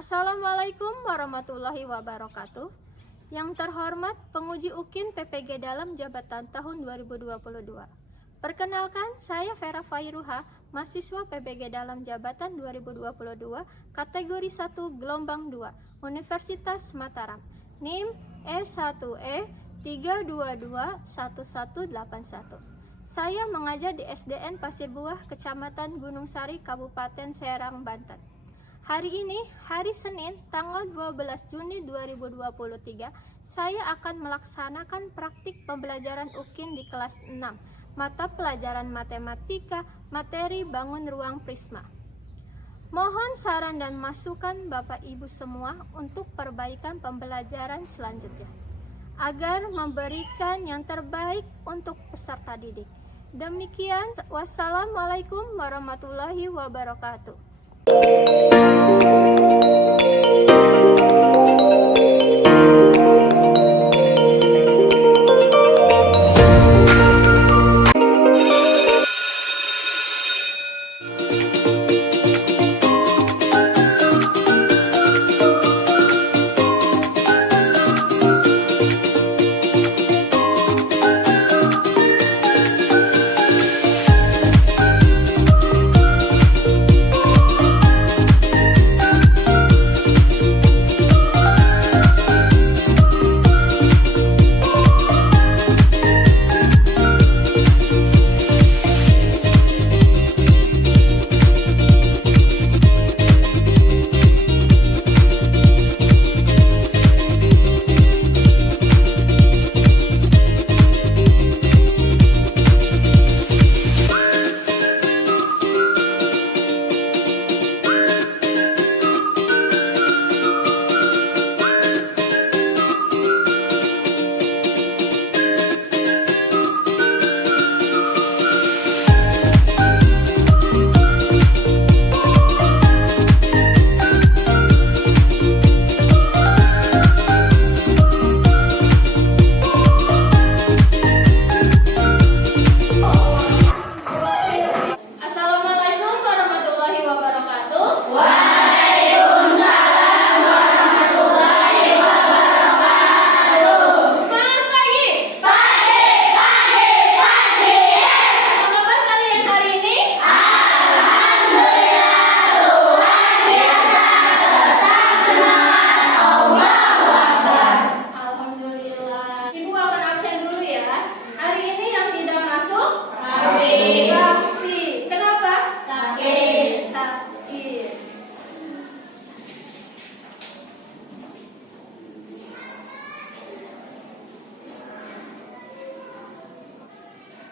Assalamualaikum warahmatullahi wabarakatuh. Yang terhormat penguji UKIN PPG Dalam Jabatan tahun 2022. Perkenalkan, saya Vera Fairuha, mahasiswa PPG Dalam Jabatan 2022, kategori 1 gelombang 2, Universitas Mataram. NIM E1E 3221181. Saya mengajar di SDN Pasir Buah, Kecamatan Gunung Sari, Kabupaten Serang, Banten. Hari ini, hari Senin, tanggal 12 Juni 2023, saya akan melaksanakan praktik pembelajaran UKIN di kelas 6, mata pelajaran matematika, materi bangun ruang prisma. Mohon saran dan masukan Bapak Ibu semua untuk perbaikan pembelajaran selanjutnya, agar memberikan yang terbaik untuk peserta didik. Demikian, wassalamualaikum warahmatullahi wabarakatuh.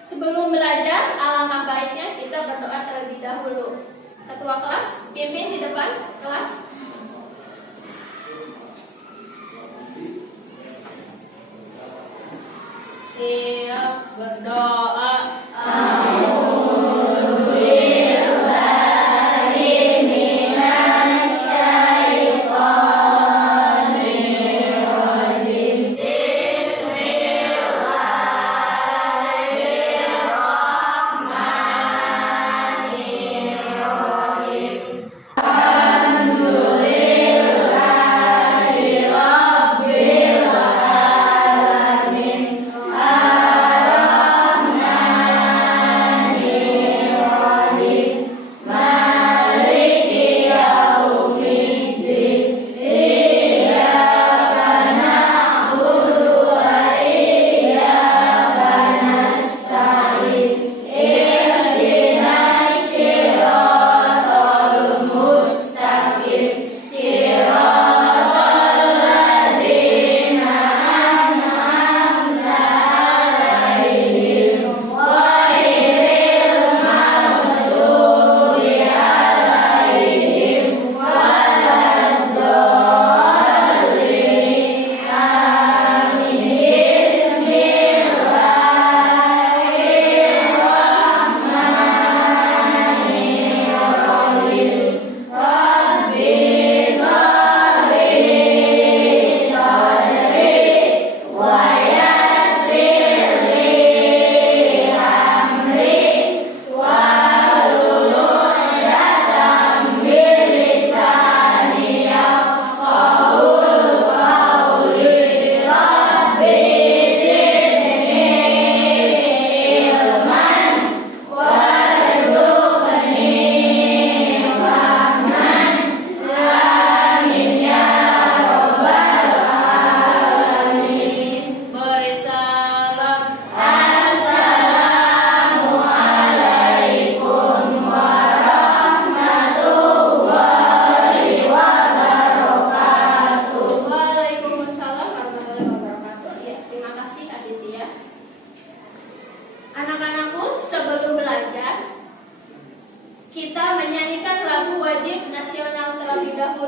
Sebelum belajar, alangkah baiknya kita berdoa terlebih dahulu. Ketua kelas, pimpin di depan kelas. Siap berdoa. Alhamdulillah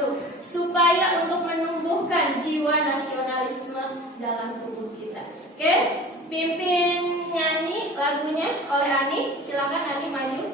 guru, supaya untuk menumbuhkan jiwa nasionalisme dalam tubuh kita. Oke, pimpin nyanyi lagunya oleh Ani. Silakan Ani maju.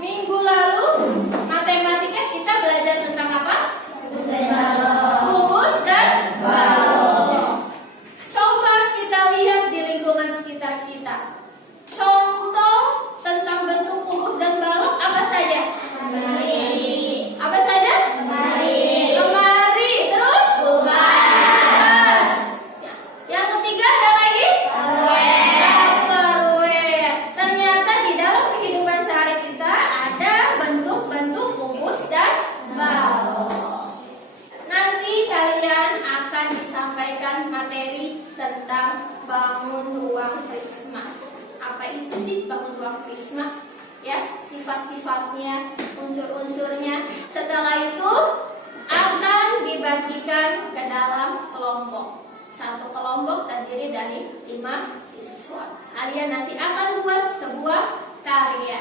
Minggu lalu matematika kita belajar tentang apa? Kubus dan balok. Coba kita lihat di lingkungan sekitar kita. Contoh tentang bentuk kubus dan balok apa saja? Lemari. Apa saja? Lemari. Lemari. Terus? Kulkas. Yang ketiga ada lagi? Tupperware. Ternyata di dalam kehidupan sehari kita ada bentuk-bentuk kubus dan balok. Nanti kalian akan disampaikan materi tentang bangun ruang prisma. Apa itu sih bangun ruang prisma? Ya, sifat-sifatnya, unsur-unsurnya. Setelah itu akan dibagikan ke dalam kelompok. Satu kelompok terdiri dari 5 siswa. Kalian nanti akan buat sebuah karya.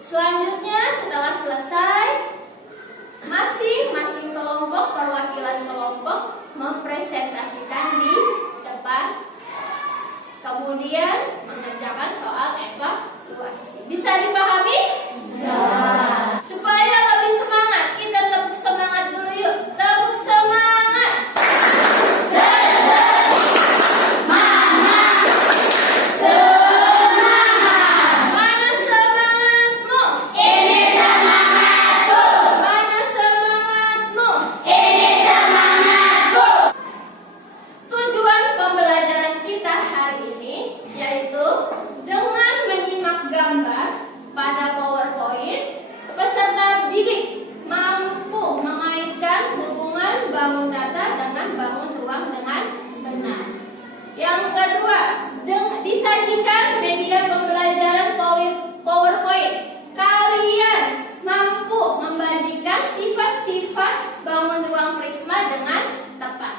Selanjutnya setelah selesai, masing-masing kelompok, perwakilan kelompok mempresentasikan di depan, kemudian mengerjakan soal evaluasi. Bisa dipahami? Bisa. Supaya lebih semangat, kita tepuk semangat dulu yuk. Tepuk semangat. Mana semangatmu? Ini semangatku. Mana semangatmu? Ini semangatku. Tujuan pembelajaran kita hari ini yaitu dengan menyimak gambar pada PowerPoint, peserta didik mampu mengaitkan hubungan bangun data dengan bangun ruang dengan benar. Yang kedua, disajikan media pembelajaran PowerPoint. Kalian mampu membandingkan sifat-sifat bangun ruang prisma dengan tepat.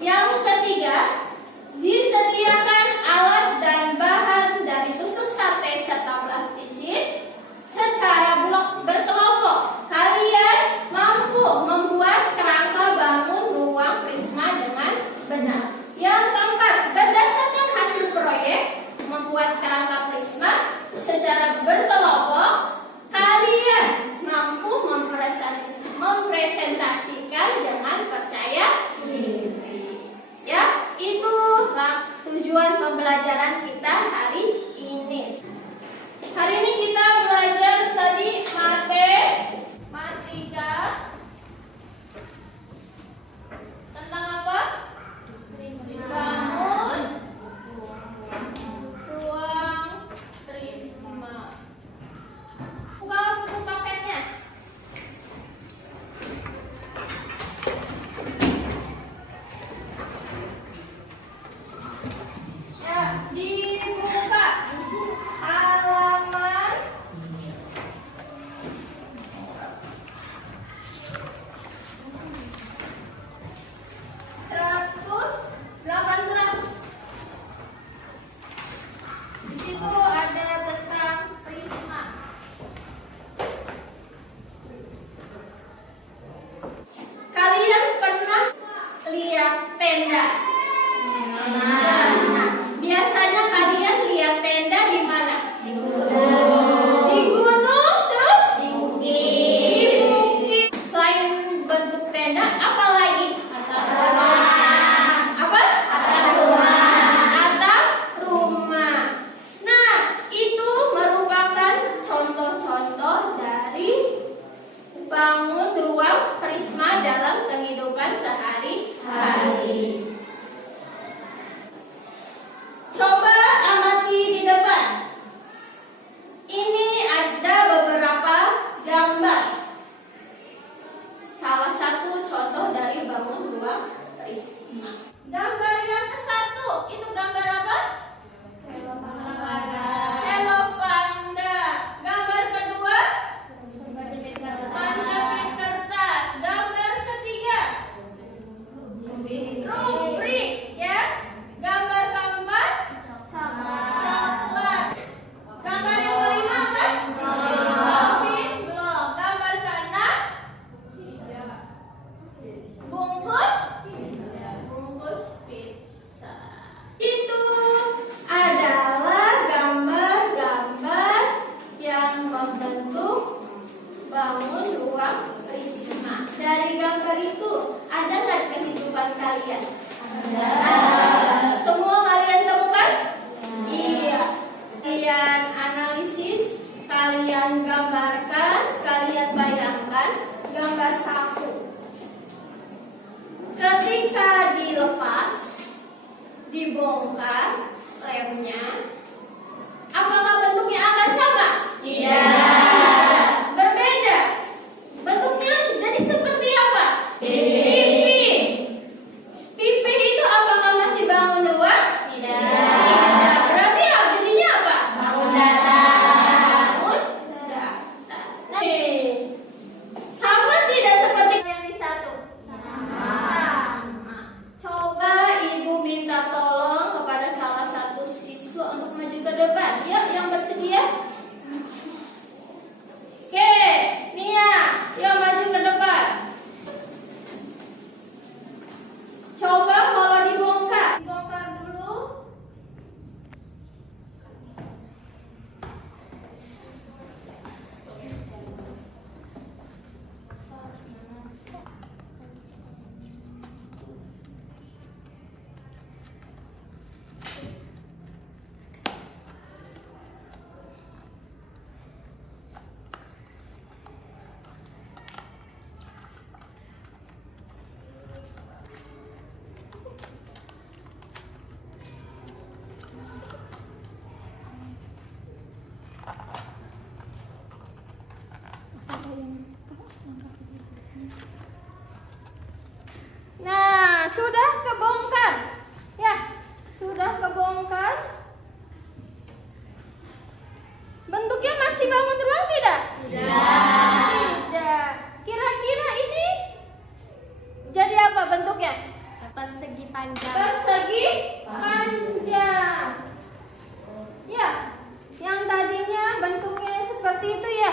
Yang ketiga, disediakan alat dan bahan dari tusuk sate serta plastisin secara blok berkelompok. Kalian mampu membuat kerangka bangun ruang prisma dengan benar. Yang keempat, berdasarkan hasil proyek membuat kerangka prisma secara berkelompok, kalian mampu mempresentasikan dengan percaya diri. Ya, itulah tujuan pembelajaran kita hari ini. Hari ini kita belajar tadi matematika tentang apa? Bangun ruang prisma. Buka buku papennya. Ya, dibuka halaman 118. Di situ ada tentang prisma. Kalian pernah lihat tenda? Nah, biasanya kalian lihat tenda di mana? Di gunung. Di gunung, terus? Di bukit. Selain bentuk tenda berbeda apa lagi? Apa? Atap rumah. Nah, itu merupakan contoh-contoh dari bangun ruang prisma dalam kehidupan sehari-hari. Coba amati di depan. Ini ada beberapa gambar. Salah satu contoh dari bangun ruang prisma. Gambar yang ke-1, itu gambar apa? Hello Panda. Gambar kedua? Panjat kertas. Gambar ketiga? Rubrik, ya. Gambar keempat? Coklat. Gambar yang kelima apa? Coffee block. Gambar keenam? Bungkus pizza. Itu adalah gambar-gambar yang membentuk bangun ruang prisma. Dari gambar itu ada nggak kehidupan kalian? Ada. Semua kalian temukan? Iya. Kalian analisis, kalian gambarkan, kalian bayangkan. Gambar 1. Ketika dilepas, dibongkar lemnya, apakah bentuknya akan sama? Tidak. Berbeda. Bentuknya jadi seperti apa? Pipi. Pipi itu apakah masih bangun ruang? Tidak. Berarti jadinya apa? Bangun datar. Nah, sama tidak seperti yang di 1? Sama. Coba ibu minta tolong kepada salah satu siswa untuk maju ke depan. Yuk, yang bersedia? Oke, Nia, yuk maju ke depan. Coba kalau dibongkar dulu. Nah, sudah kebongkar. Ya, sudah kebongkar. Bentuknya masih bangun ruang tidak? Tidak. Kira-kira ini jadi apa bentuknya? Persegi panjang. Persegi panjang. Ya, yang tadinya bentuknya seperti itu ya.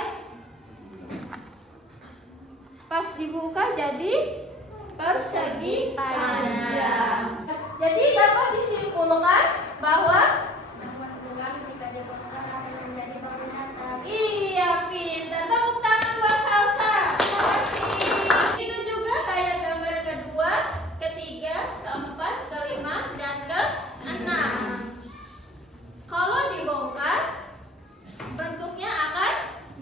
Pas dibuka jadi persegi panjang. Jadi dapat disimpulkan bahwa Ruang jika dibongkar akan menjadi bangun datar. iya, pintar. Tepuk tangan buat Salsa. Terima kasih. Itu juga kayak gambar kedua, ketiga, keempat, kelima, dan keenam. Kalau dibongkar, bentuknya akan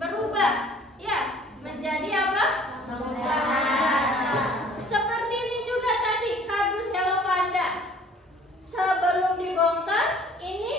berubah. Ya, menjadi apa? Bangun datar. Seperti ini juga tadi kardus Hello Panda. Sebelum dibongkar, ini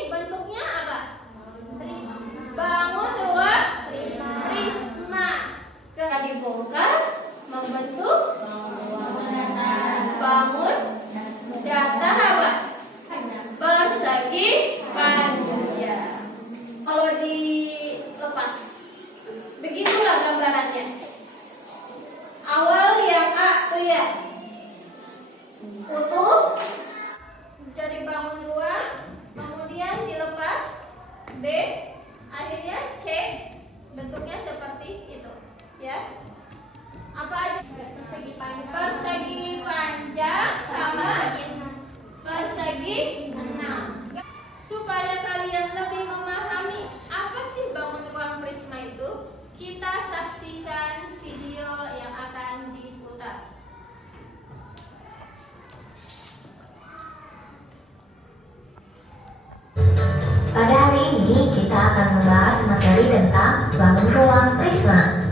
prisma.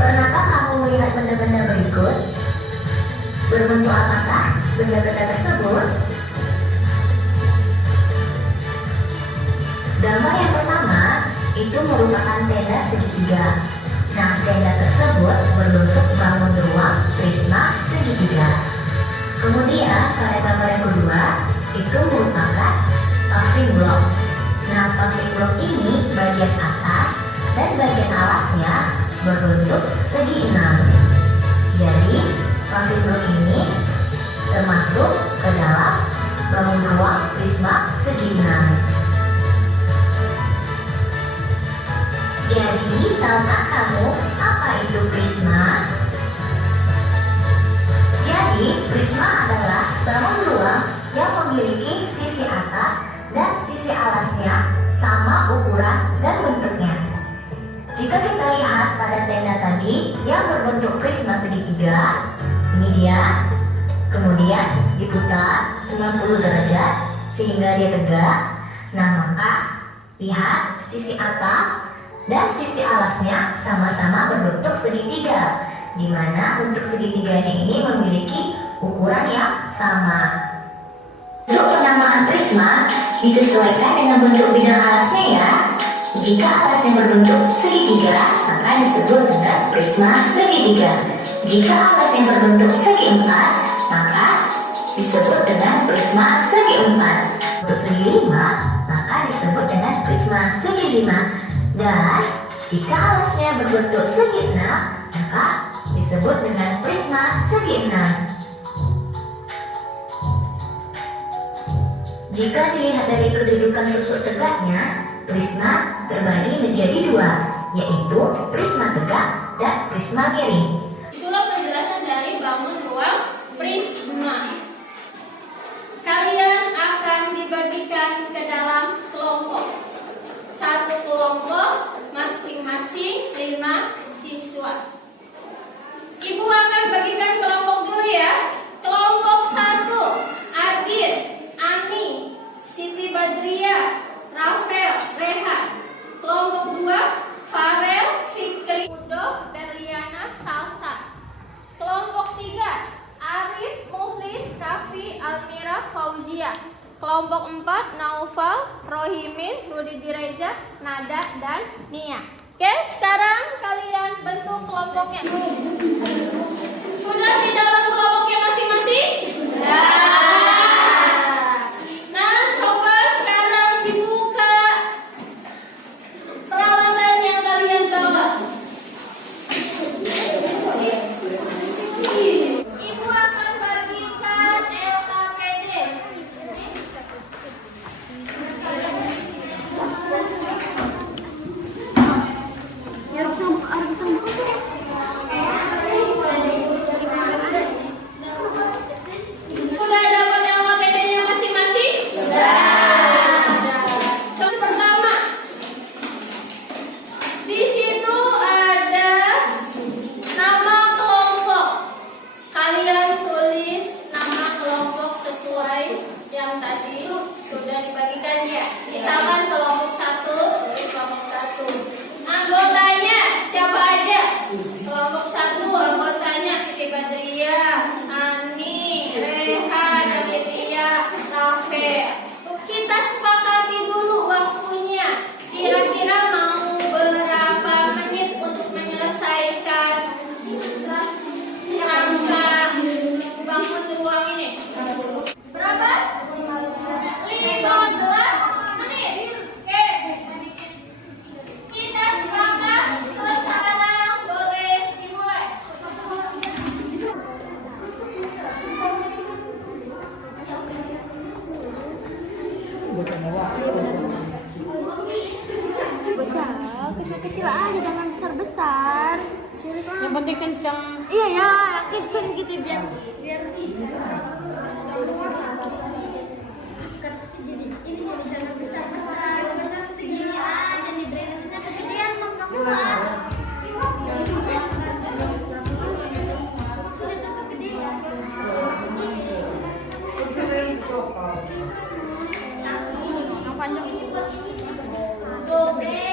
Pernahkah kamu melihat benda-benda berikut? Berbentuk apakah benda-benda tersebut? Gambar yang pertama itu merupakan tenda segitiga. Nah, tenda tersebut berbentuk bangun ruang prisma segitiga. Kemudian pada gambar yang kedua itu merupakan paving block. Nah, paving block ini bagian atas dan bagian alasnya berbentuk segi 6. Jadi, paving block ini termasuk ke dalam bangun ruang prisma segi 6. Jadi, tahukah kamu apa itu prisma? Jadi, prisma adalah bangun ruang yang memiliki sisi atas dan sisi alasnya sama ukuran dan bentuknya. Jika kita lihat pada tenda tadi yang berbentuk prisma segitiga, ini dia. Kemudian diputar 90 derajat sehingga dia tegak. Nah, maka lihat sisi atas dan sisi alasnya sama-sama berbentuk segitiga, di mana untuk segitiganya ini memiliki ukuran yang sama. Untuk penamaan prisma disesuaikan dengan bentuk bidang alasnya ya. Jika alasnya berbentuk segitiga, maka disebut dengan prisma segitiga. Jika alasnya berbentuk segi 4, maka disebut dengan prisma segi 4. Untuk segi 5, maka disebut dengan prisma segi 5. Dan jika alasnya berbentuk segi 6, maka disebut dengan prisma segi 6. Jika dilihat dari kedudukan tusuk tegaknya, prisma terbagi menjadi dua, yaitu prisma tegak dan prisma miring. Itulah penjelasan dari bangun ruang prisma. Kalian akan dibagikan ke dalam kelompok. Satu kelompok masing-masing 5 siswa. Ibu akan bagikan kelompok dulu ya. Kelompok 1, Ardin, Ani, Siti Badriah, Rafael, Rehan. Kelompok 2, Farel, Fikri, Udo, Berliana, Salsa. Kelompok 3, Arif, Muhlis, Kafi, Almira, Fauzia. Kelompok 4, Naufal, Rohimin, Rudi Direja, Nada, dan Nia. Oke, sekarang kalian bentuk kelompoknya. Sudah di dalam kelompoknya masing-masing? Nah, coba sekarang dibuka peralatan yang kalian bawa. Ibu akan bagikan LKPD. Sudah dapat LKPD-nya masing-masing? Sudah. Contoh pertama, di situ ada nama kelompok. Kalian tulis nama kelompok sesuai yang tadi sudah dibagikan ya. Misalkan kelompok 1, kelompok 1. Anggotanya siapa aja? Kelompok 1 anggotanya Siti Badriah, Ani, Rehan, Aditya, Rafael. Kita sepakati dulu waktunya. Kira-kira mau berapa menit untuk menyelesaikan rangka bangun ruang ini? Berapa? 15 menit. Oke. Kita sepakat sekarang boleh dimulai. Bocah, kecil-kecil aja, jangan besar-besar. Yang penting kencang. Iya ya, kenceng gitu biar ini jadi jangan besar-besar. Kenceng segini aja nih, brandnya kegedean bang, nggak kuat. Sudah tuh kegedean. Yang panjang ini. Dobe.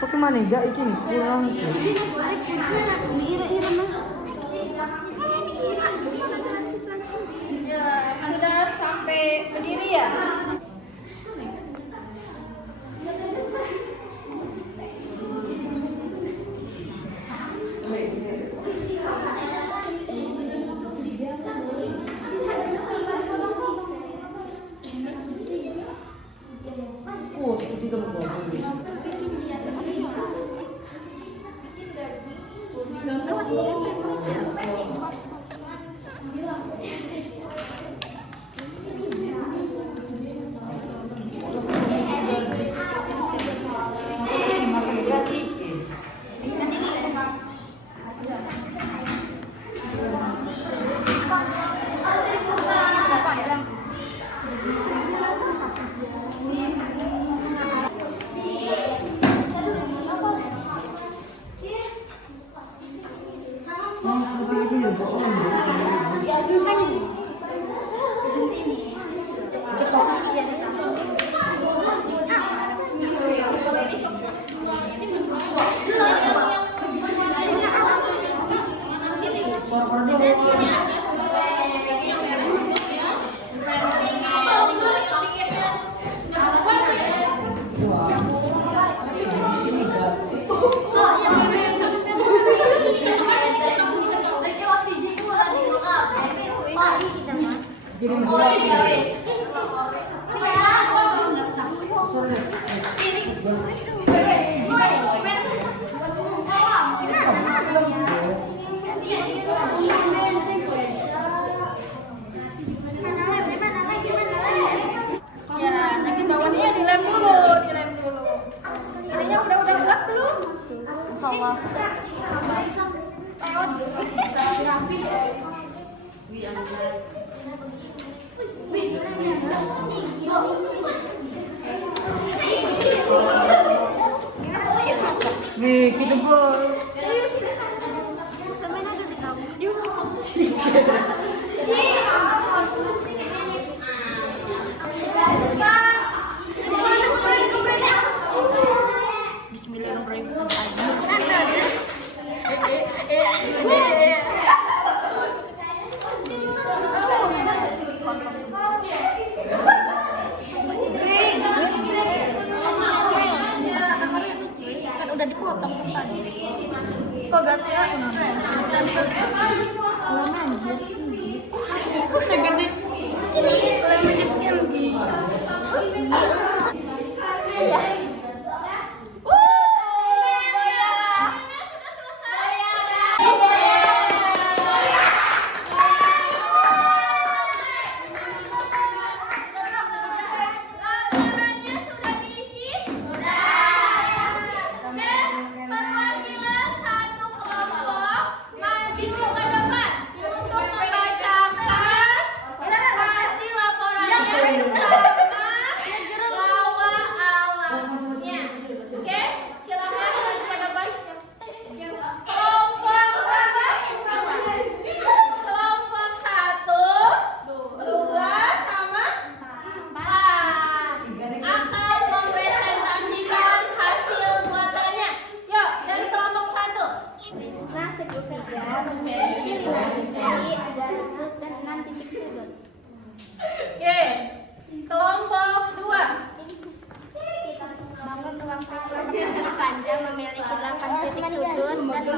Pakai mana enggak iki nih kurang. Jadi balik punya ira-ira mah. Ya, sudah sampai berdiri ya? Seperti kamu ngomong guys. Ya, nanti bawahnya dilem dulu. Ininya udah gelap belum? Nih, kita gol. Udah dipotong tadi. Kok gatel? Udah gede.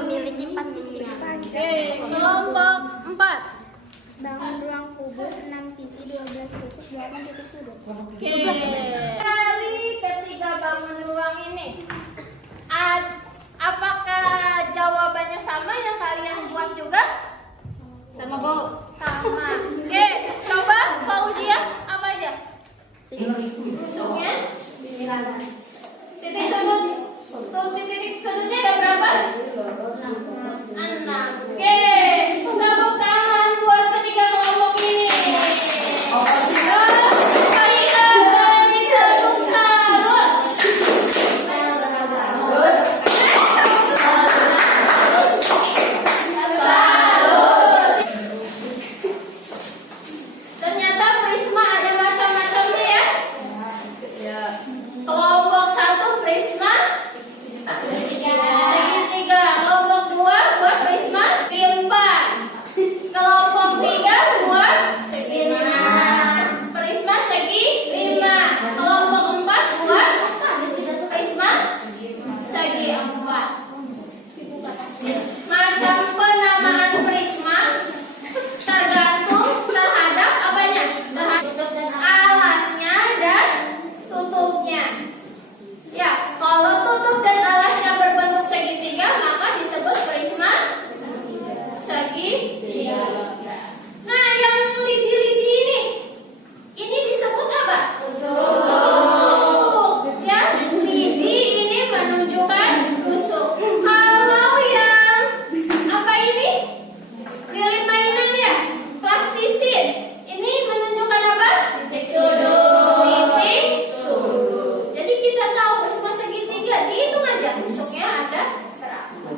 memiliki 4 sisi. Kelompok 4. Bangun ruang kubus 6 sisi, 12 tusuk, 8 titik sudut. Oke. Dari ketiga bangun ruang ini, apakah jawabannya sama yang kalian buat juga? Sama, Bu. Sama. Oke, coba Fauzia apa aja? Tusuknya? Titik sudut. Untuk titik sudutnya ada berapa? 6. Oke, tepuk tangan buat ketiga kelompok ini. Baiklah dari Tanjung Salur. empat. Macam penamaan prisma tergantung terhadap apanya? Terhadap alasnya dan tutupnya. Ya, kalau tutup dan alasnya berbentuk segitiga maka disebut prisma segitiga. Nah, yang lidi-lidi ini disebut apa? Tusuk. Ya, lidi ini menunjukkan tusuk. Kalau yang apa ini? Lilin mainan ya, plastisin. Ini menunjukkan apa? Titik sudut. Titik sudut. Jadi kita tahu prisma segitiga, dihitung aja tusuknya ada berapa.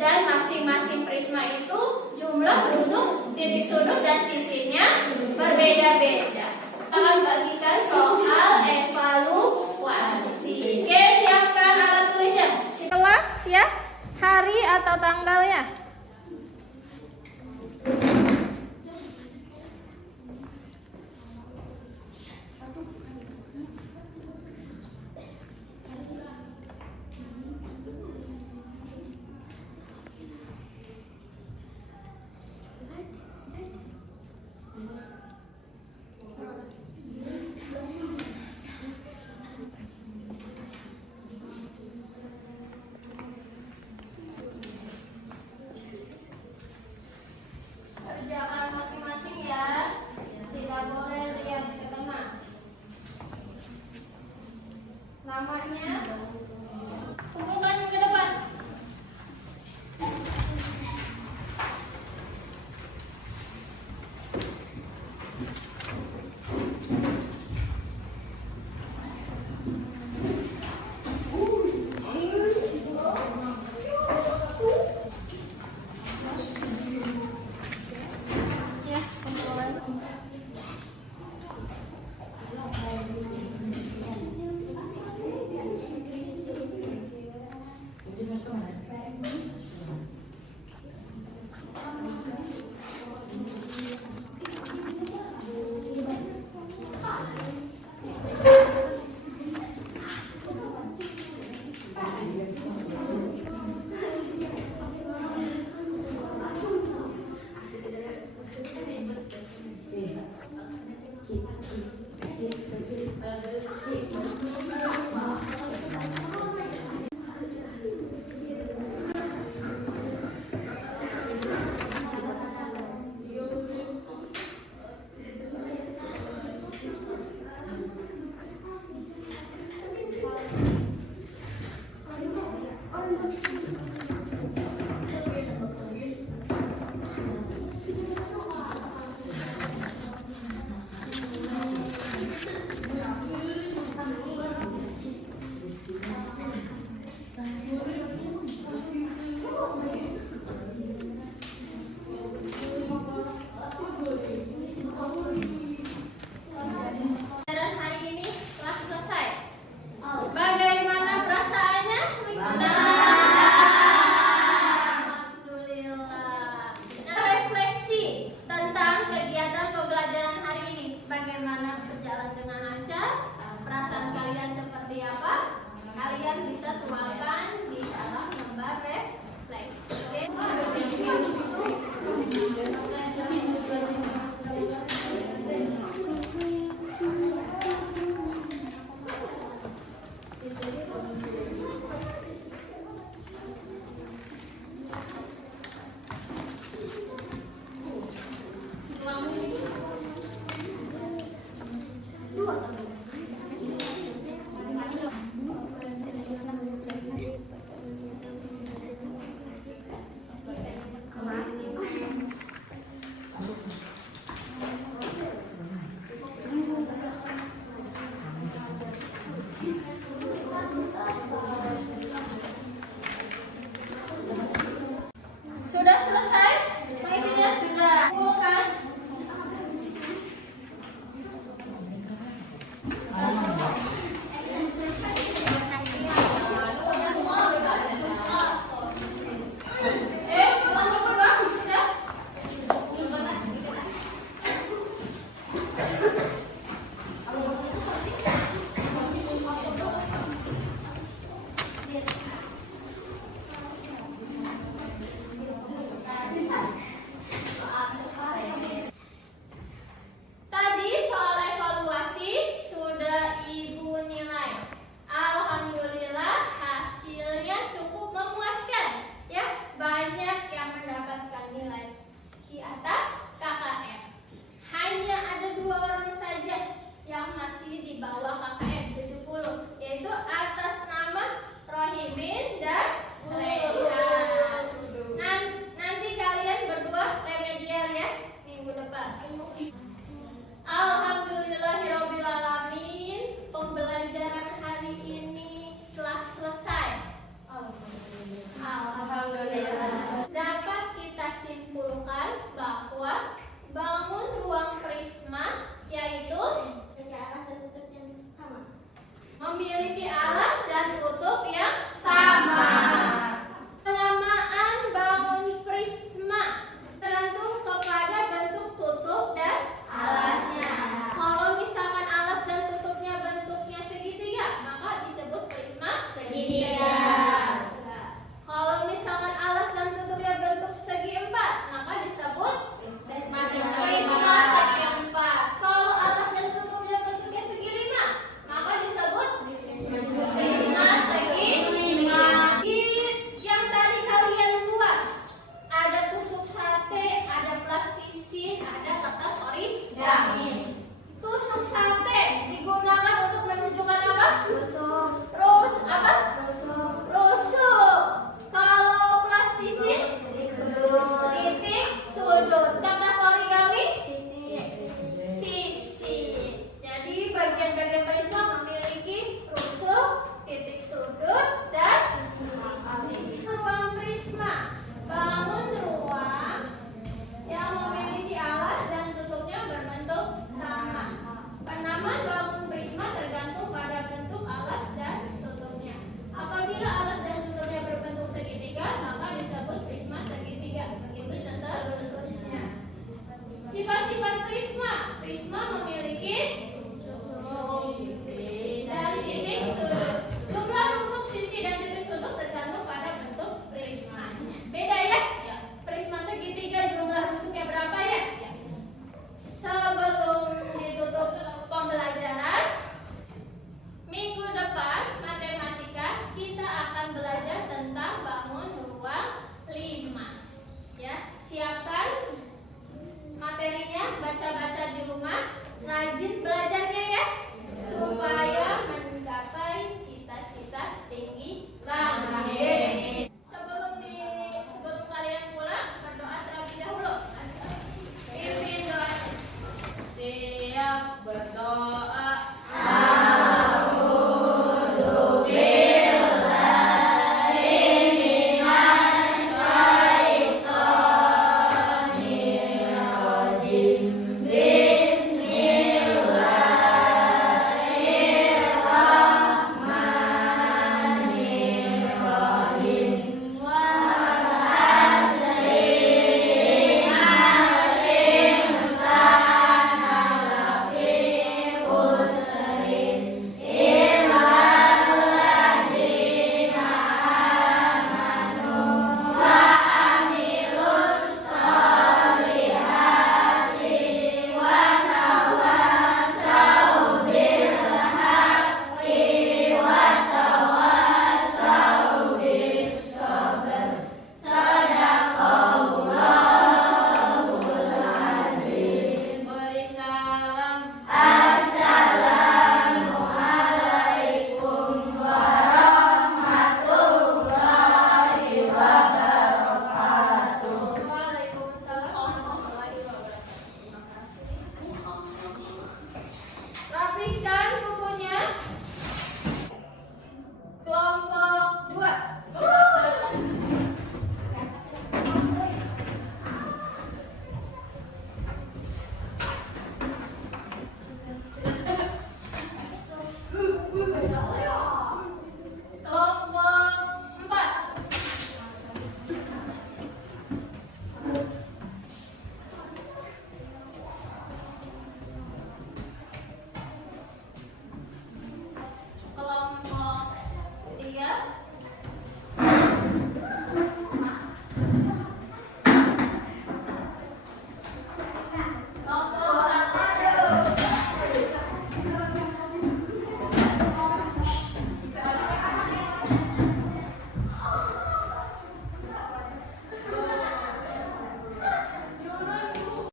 Dan masing-masing prisma itu jumlah tusuk, titik sudut dan sisinya berbeda-beda. Akan bagikan soal evaluasi. Oke, siapkan alat tulisnya. Kelas ya, hari atau tanggalnya. Kerjakan masing-masing ya, tidak boleh lihat ke teman. Namanya kumpulkan ke depan. Ya, kumpulan.